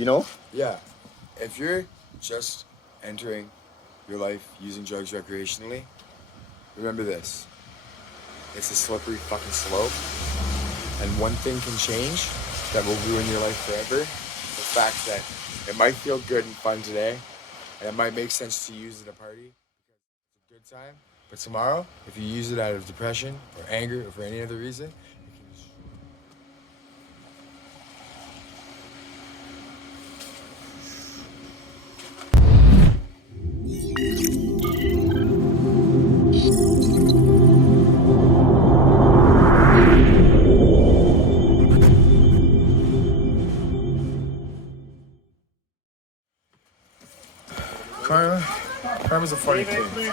You know? Yeah. If you're just entering your life using drugs recreationally, remember this. It's a slippery fucking slope. And one thing can change that will ruin your life forever. The fact that it might feel good and fun today, and it might make sense to use it at a party because it's a good time. But tomorrow, if you use it out of depression or anger or for any other reason, it can destroy. Karma's a funny thing.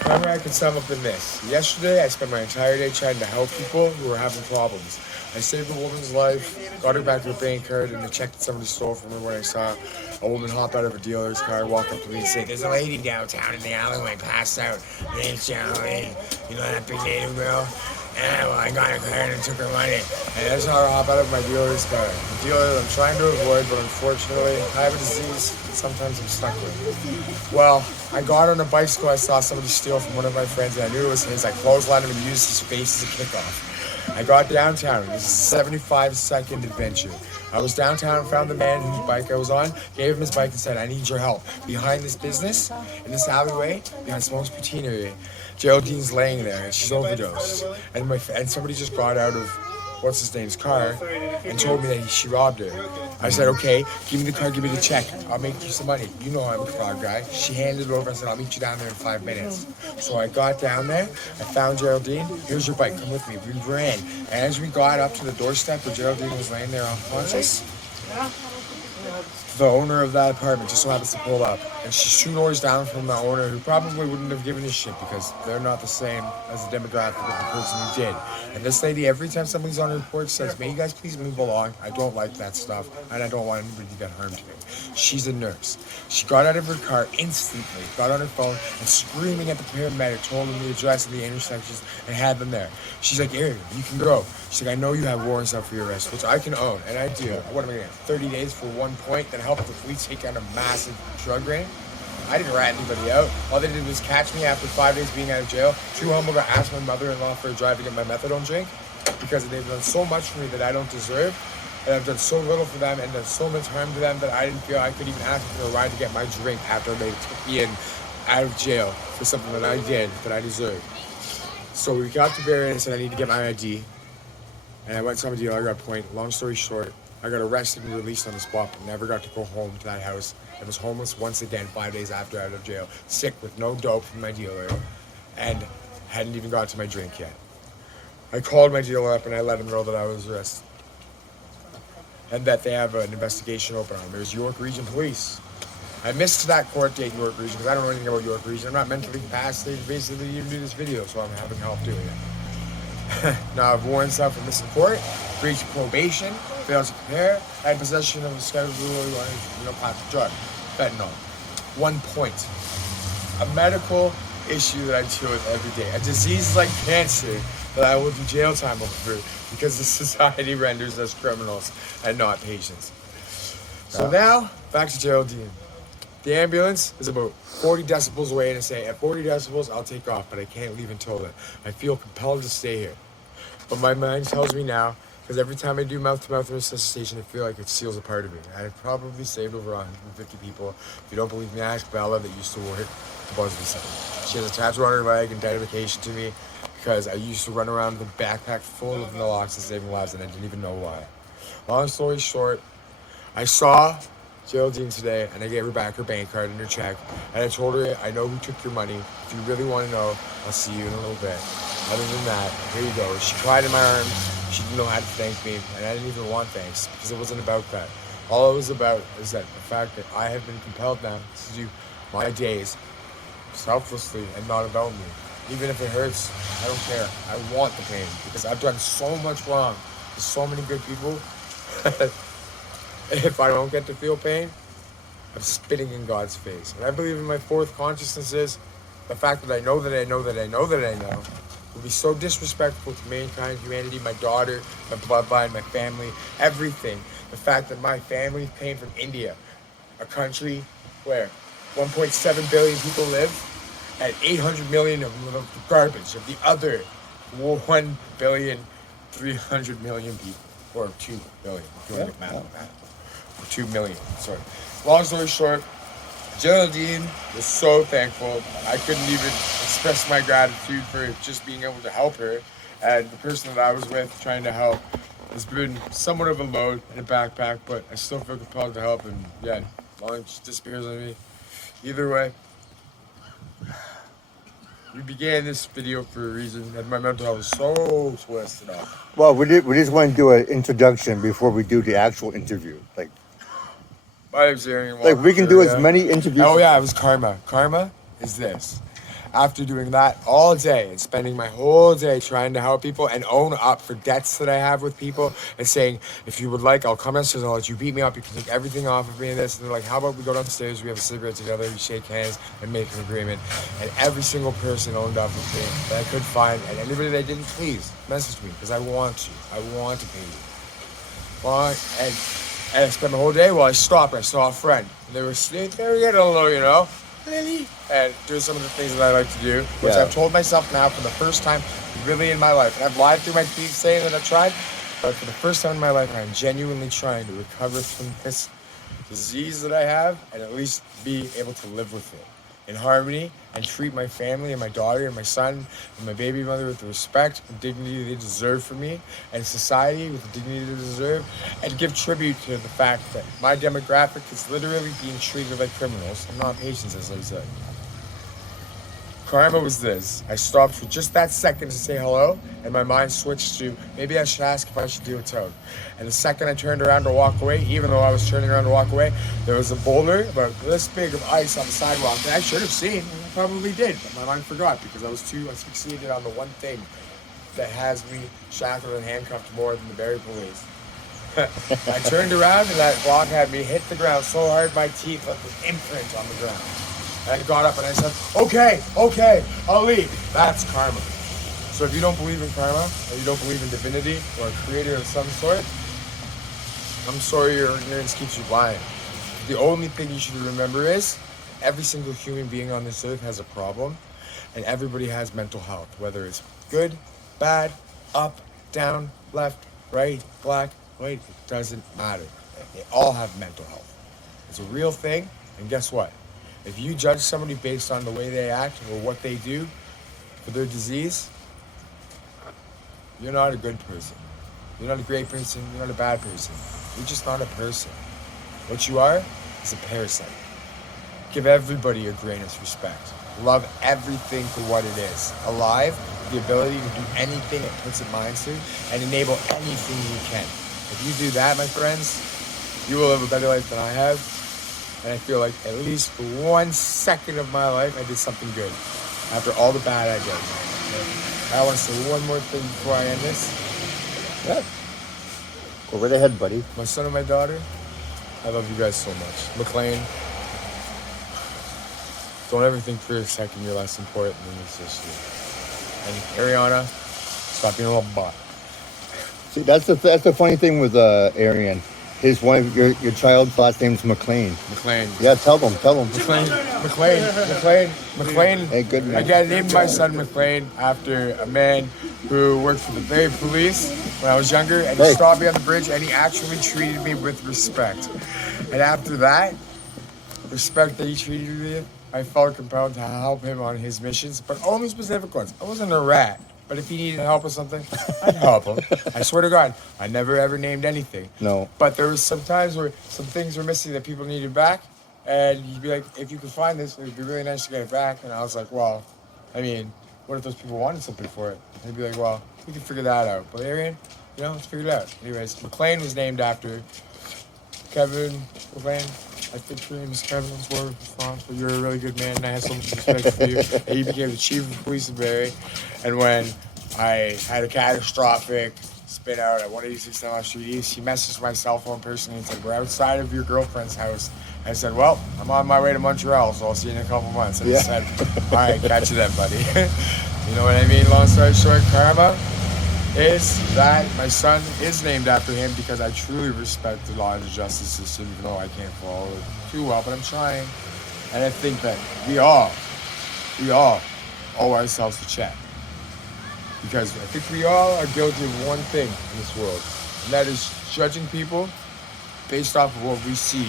Karma, I can sum up in this. Yesterday, I spent my entire day trying to help people who were having problems. I saved a woman's life, got her back to her bank card, and the check that somebody stole from her when I saw a woman hop out of a dealer's car, walk up to me and say, "There's a lady downtown in the alleyway, passed out. Her name's Charlie. You know that big native girl?" And well, I got her card and took her money. And I saw her hop out of my dealer's car. The dealer that I'm trying to avoid, but unfortunately, I have a disease that sometimes I'm stuck with. Well, I got on a bicycle I saw somebody steal from one of my friends, and I knew it was his. I clotheslined him and used his face as a kickoff. I got downtown. It was a 75-second adventure. I was downtown, found the man whose bike I was on, gave him his bike and said, "I need your help. Behind this business, in this alleyway, behind Smoke's Patinery, Geraldine's laying there, and she's overdosed. And somebody just got out of what's his name's car and told me that she robbed her." I said, "Okay, give me the car, give me the check. I'll make you some money. You know I'm a fraud guy." She handed it over. I said, "I'll meet you down there in 5 minutes." So I got down there. I found Geraldine. "Here's your bike. Come with me." We ran. And as we got up to the doorstep where Geraldine was laying there unconscious, the owner of that apartment just so happens to pull up, and she's 2 doors down from the owner, who probably wouldn't have given a shit because they're not the same as the demographic of the person who did. And this lady, every time somebody's on her porch, says, "May you guys please move along? I don't like that stuff, and I don't want anybody to get harmed today." She's a nurse. She got out of her car instantly, got on her phone, and screaming at the paramedic, told them the address of the intersections and had them there. She's like, "AYRION, you can go." She's like, "I know you have warrants out for your arrest," which I can own, and I do. What am I getting? 30 days for 1 point that helped the police take down a massive drug ring? I didn't rat anybody out. All they did was catch me after 5 days being out of jail. Too humble to ask my mother-in-law for a drive to get my methadone drink because they've done so much for me that I don't deserve. And I've done so little for them and done so much harm to them that I didn't feel I could even ask for a ride to get my drink after they took me in out of jail for something that I did that I deserved. So we got to Barry and I said, "I need to get my ID." And I went to my dealer, I got a point. Long story short, I got arrested and released on the spot, but never got to go home to that house. I was homeless once again 5 days after out of jail, sick with no dope from my dealer, and hadn't even got to my drink yet. I called my dealer up and I let him know that I was arrested and that they have an investigation open on him. There's York Region Police. I missed that court date in York Region because I don't know anything about York Region. I'm not mentally capacitated basically to even do this video, so I'm having help doing it. Now I've warrants out for missing court, breach of probation, failed to prepare, and possession of a scheduled plastic drug, fentanyl. 1 point. A medical issue that I deal with every day. A disease like cancer that I will do jail time over because the society renders us criminals and not patients. So now, back to Geraldine. The ambulance is about 40 decibels away, and I say, at 40 decibels, I'll take off, but I can't leave until then. I feel compelled to stay here. But my mind tells me now, because every time I do mouth-to-mouth resuscitation, I feel like it steals a part of me. I've probably saved over 150 people. If you don't believe me, ask Bella that used to work at the Busby Center. She has a tattoo on her leg and dedication to me because I used to run around with a backpack full of naloxone saving lives, and I didn't even know why. Long story short, I saw Geraldine today, and I gave her back her bank card and her check, and I told her, "I know who took your money. If you really want to know, I'll see you in a little bit. Other than that, here you go." She cried in my arms. She didn't know how to thank me, and I didn't even want thanks because it wasn't about that. All it was about is that the fact that I have been compelled now to do my days selflessly and not about me. Even if it hurts, I don't care. I want the pain because I've done so much wrong to so many good people. If I don't get to feel pain, I'm spitting in God's face. And I believe in my fourth consciousness is the fact that I know that I know that I know that I know would be so disrespectful to mankind, humanity, my daughter, my bloodline, my family, everything. The fact that my family came from India, a country where 1.7 billion people live, and 800 million of garbage of the other 1 billion 300 million people, or 2 billion, if you want to get math, or 2 million, sorry. Long story short, Geraldine was so thankful. I couldn't even express my gratitude for just being able to help her. And the person that I was with trying to help has been somewhat of a load in a backpack, but I still feel compelled to help. And yeah, long as she disappears on me. Either way, we began this video for a reason, and my mental health was so twisted up. Well, we just want to do an introduction before we do the actual interview. My name's AYRION. Like we can do as many interviews. Oh yeah, it was karma. Karma is this. After doing that all day and spending my whole day trying to help people and own up for debts that I have with people and saying, if you would like, I'll come downstairs, I'll let you beat me up, you can take everything off of me and this. And they're like, how about we go downstairs, we have a cigarette together, we shake hands and make an agreement. And every single person owned up with me that I could find, and anybody that didn't, please message me, because I want to. I want to pay you. Well, and I spent the whole day while I stopped. I saw a friend. And they were getting a little, and doing some of the things that I like to do, which I've told myself now for the first time really in my life. And I've lied through my teeth saying that I've tried, but for the first time in my life, I'm genuinely trying to recover from this disease that I have and at least be able to live with it in harmony and treat my family and my daughter and my son and my baby mother with the respect and dignity they deserve from me, and society with the dignity they deserve, and give tribute to the fact that my demographic is literally being treated like criminals and not patients, as I said. Karma was this. I stopped for just that second to say hello, and my mind switched to, maybe I should ask if I should do a toad. And the second I turned around to walk away, even though I was turning around to walk away, there was a boulder about this big of ice on the sidewalk that I should have seen, and I probably did, but my mind forgot because I was fixated on the one thing that has me shackled and handcuffed more than the Barrie police. I turned around, and that block had me hit the ground so hard my teeth left an imprint on the ground. And I got up and I said, okay, I'll leave. That's karma. So if you don't believe in karma, or you don't believe in divinity, or a creator of some sort, I'm sorry your ignorance keeps you blind. The only thing you should remember is, every single human being on this earth has a problem, and everybody has mental health, whether it's good, bad, up, down, left, right, black, white, it doesn't matter. They all have mental health. It's a real thing, and guess what? If you judge somebody based on the way they act or what they do for their disease, you're not a good person. You're not a great person. You're not a bad person. You're just not a person. What you are is a parasite. Give everybody a grain of respect. Love everything for what it is. Alive, the ability to do anything it puts its mind to, and enable anything you can. If you do that, my friends, you will live a better life than I have. And I feel like at least for 1 second of my life, I did something good after all the bad I did. I want to say one more thing before I end this. Yeah. Go right ahead, buddy. My son and my daughter, I love you guys so much. McLean, don't ever think for a second you're less important than your sister. And Ariana, stop being a little butt. See, that's the funny thing with AYRION. His wife, your child's last name's McLean. McLean. Yeah, tell them. McLean. Hey, good man. I got named my son McLean after a man who worked for the Barrie police when I was younger, and he stopped me on the bridge, and he actually treated me with respect. And after that, respect that he treated me with, I felt compelled to help him on his missions, but only specific ones. I wasn't a rat. But if he needed help with something, I'd help him. I swear to God, I never ever named anything. No. But there was some times where some things were missing that people needed back, and he'd be like, if you could find this, it would be really nice to get it back. And I was like, well, I mean, what if those people wanted something for it? And he'd be like, well, we can figure that out. But AYRION, let's figure it out. Anyways, McLean was named after Kevin McLean. I think your name is Kevin. I'm sorry but you're a really good man, and I have so much respect for you. And he became the chief of police in Barrie. And when I had a catastrophic spin out at 186 Dunlop Street East, he messaged my cell phone personally and said, we're outside of your girlfriend's house. I said, well, I'm on my way to Montreal, so I'll see you in a couple months. And he said, all right, catch you then, buddy. You know what I mean? Long story short, karma is that my son is named after him because I truly respect the law and the justice system, even though I can't follow it too well, but I'm trying. And I think that we all owe ourselves a check. Because I think we all are guilty of one thing in this world, and that is judging people based off of what we see,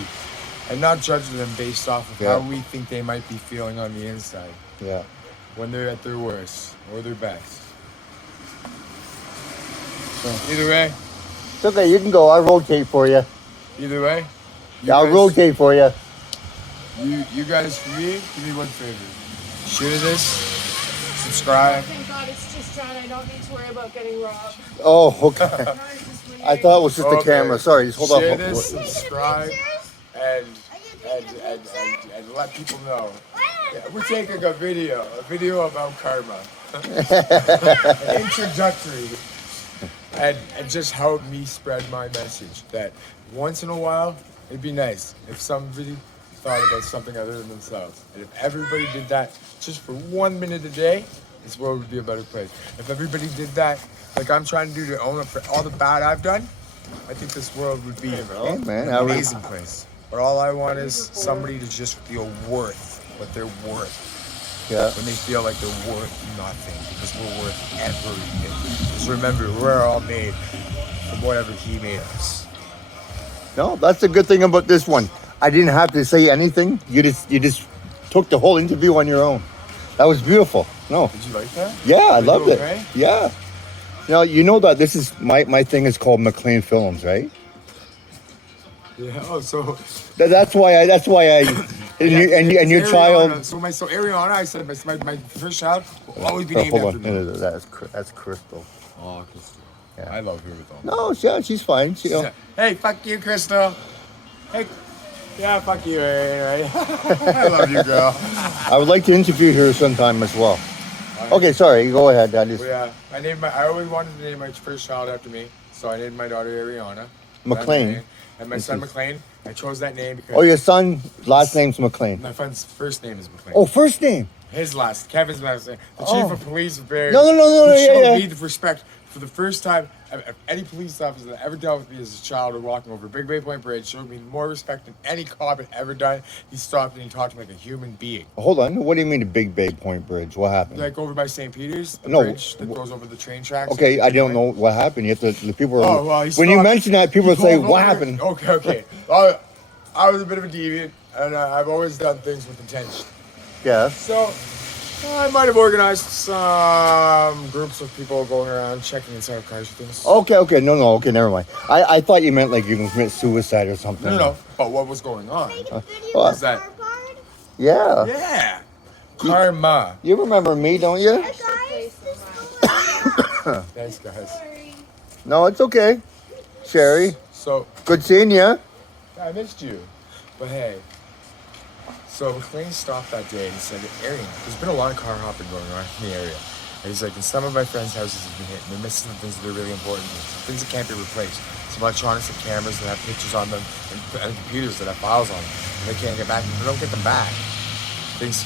and not judging them based off of how we think they might be feeling on the inside. Yeah. When they're at their worst or their best. So either way. It's okay, you can go. I'll rotate for you. Either way. I'll rotate for you. You guys, for me, do me one favor. Share this. Subscribe. Thank God it's just John. I don't need to worry about getting robbed. Oh, okay. I thought it was just the camera. Sorry, just hold Share on. this, subscribe, and let people know. Yeah, we're taking a video about karma. An introductory. And just help me spread my message that once in a while, it'd be nice if somebody thought about something other than themselves. And if everybody did that just for 1 minute a day, this world would be a better place. If everybody did that, like I'm trying to do to own up for all the bad I've done, I think this world would be an amazing place. But all I want is somebody to just feel worth what they're worth. Yeah. When they feel like they're worth nothing, because we're worth everything. Just remember, we're all made from whatever he made us. No, that's the good thing about this one. I didn't have to say anything. You just took the whole interview on your own. That was beautiful. No. Did you like that? Yeah, I loved it. Okay? Yeah. You know that this is my thing is called McLean Films, right? Yeah. Oh, so That's why I and your child. So Ariana, I said my first child will always be named after me. No, that's Crystal. Oh, Crystal. Yeah. I love her with all. No, yeah, she's fine. Hey, fuck you, Crystal. Hey, yeah, fuck you. Right? I love you, girl. I would like to interview her sometime as well. Okay, sorry. Go ahead. I always wanted to name my first child after me, so I named my daughter Ariana. McLean. And my son McLean. I chose that name because. Oh, your son's last name's McLean. My son's first name is McLean. Oh, first name. Kevin's last name. The chief of police showed me the respect for the first time. Any police officer that ever dealt with me as a child or walking over Big Bay Point Bridge showed me more respect than any cop had ever done. He stopped and he talked to me like a human being. Hold on. What do you mean the Big Bay Point Bridge? What happened? Like over by St. Peter's, the bridge that goes over the train tracks. Okay, I don't know what happened. You have to. The people. When you mention that, people say, "What happened?" Okay. I was a bit of a deviant, and I've always done things with intention. Yeah. So I might have organized some groups of people going around checking inside cars and things. Okay. No. Okay, never mind. I thought you meant like you can commit suicide or something. No. But what was going on is that. Yeah. Yeah. Karma. You remember me, don't you? Thanks, guys. No, it's okay. Sherry. So. Good seeing you. I missed you. But hey. So McLean stopped that day and he said, Arion, there's been a lot of car hopping going on in the area. And he's like, and some of my friends' houses have been hit, and they're missing some things that are really important to me. Some things that can't be replaced. Some electronics and cameras that have pictures on them, and computers that have files on them. And they can't get back, and they don't get them back. It's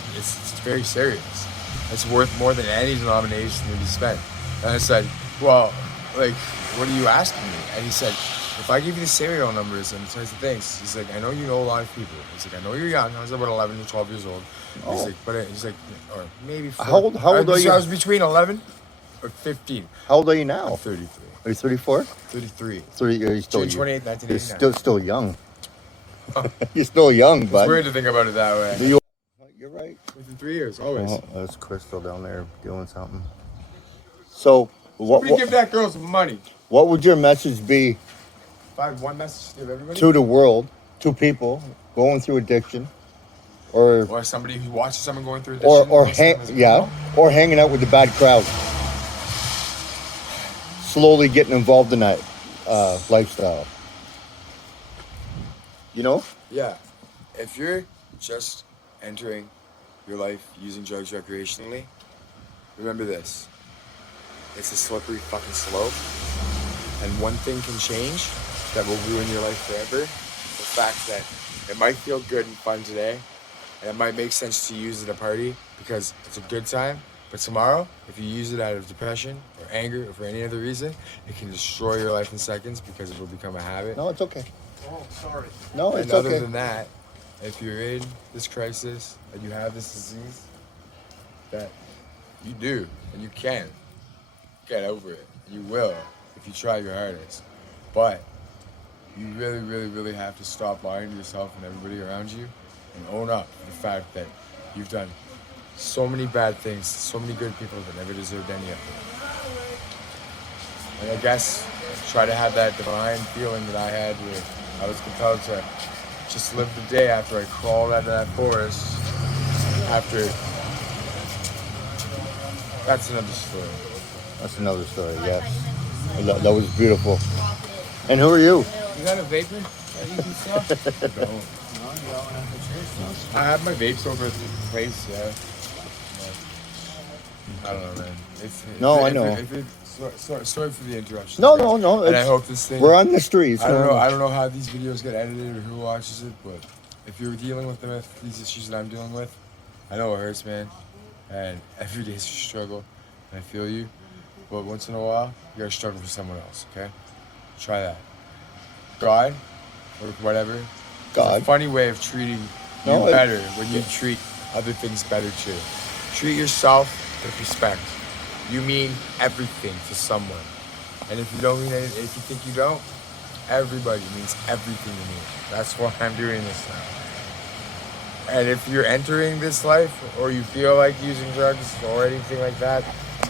very serious. It's worth more than any denomination to be spent. And I said, well, like, what are you asking me? And he said, if I give you the serial numbers and the types of things, he's like, I know you know a lot of people. He's like, I know you're young. I was about 11 to 12 years old. He's like, or maybe 4. How old are you? I was between 11 or 15. How old are you now? I'm 33. Are you 34? 33. 30. You're still June 28, 1989. You're still young. You're still young, bud. It's weird to think about it that way. You're right. Within 3 years, always. Oh, that's Crystal down there doing something. So, what give that girl some money. What would your message be? If I had one message to give everybody? To the world, to people going through addiction, or somebody who watches someone going through addiction, or hanging out with the bad crowd, slowly getting involved in that lifestyle. You know? Yeah. If you're just entering your life using drugs recreationally, remember this. It's a slippery fucking slope. And one thing can change that will ruin your life forever. The fact that it might feel good and fun today, and it might make sense to use at a party because it's a good time, But tomorrow, if you use it out of depression or anger or for any other reason, it can destroy your life in seconds because it will become a habit. No, it's okay. Oh, sorry. No, And it's other okay. than that, if you're in this crisis and you have this disease, that you do and you can get over it. You will if you try your hardest. But you really, really, really have to stop lying to yourself and everybody around you and own up to the fact that you've done so many bad things, so many good people that never deserved any of them. And I guess try to have that divine feeling that I had where I was compelled to just live the day after I crawled out of that forest. After that's another story. That's another story, yes. That was beautiful. And who are you? You got a vapor that you can sell? I have my vapes over at the place, yeah. I don't know, man. No, I know. Sorry for the interruption. No, okay? no. And I hope this thing. We're on the streets. I don't know how these videos get edited or who watches it, but if you're dealing with these issues that I'm dealing with, I know it hurts, man. And every day's a struggle, and I feel you. But once in a while, you gotta struggle for someone else, okay? Try that. God, or whatever. God. It's a funny way of treating you better when you treat other things better too. Treat yourself with respect. You mean everything to someone. And if you don't mean anything, if you think you don't, everybody means everything to me. That's why I'm doing this now. And if you're entering this life or you feel like using drugs or anything like that,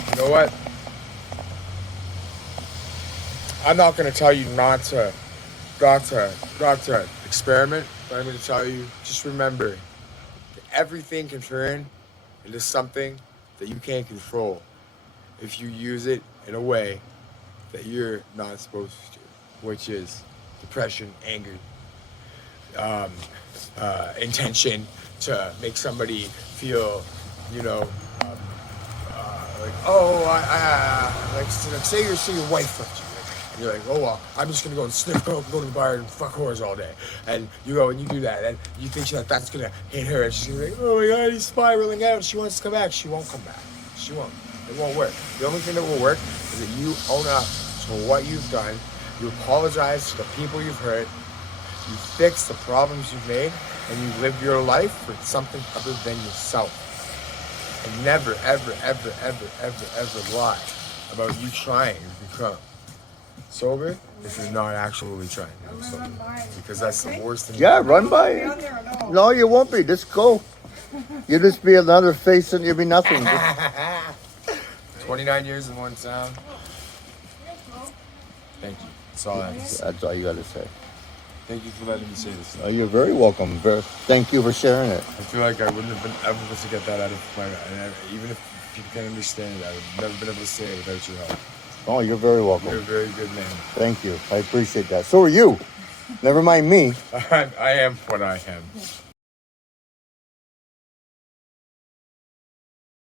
you know what? I'm not going to tell you not to experiment, but I'm going to tell you, just remember, that everything can turn into something that you can't control if you use it in a way that you're not supposed to, which is depression, anger, intention to make somebody feel, like, oh, like say your wife left you. And you're like, oh, well, I'm just going to go and sniff coke, go to the bar and fuck whores all day. And you go and you do that, and you think that that's going to hit her, and she's going to be like, oh my God, he's spiraling out. She wants to come back. She won't come back. She won't. It won't work. The only thing that will work is that you own up to what you've done, you apologize to the people you've hurt, you fix the problems you've made, and you live your life with something other than yourself. And never, ever, ever, ever, ever, ever lie about you trying to become sober if you're not actually trying to become sober. Because that's the worst thing. Yeah, run by it. No, you won't be. Just go. You'll just be another face and you'll be nothing. 29 years in one town. Thank you. That's all I have to say. That's all you got to say. Thank you for letting me say this. Oh, you're very welcome. Thank you for sharing it. I feel like I wouldn't have been able to get that out of my mind. Even if people can't understand it, I would never been able to say it without your help. Oh, you're very welcome. You're a very good man. Thank you. I appreciate that. So are you. Never mind me. I am what I am.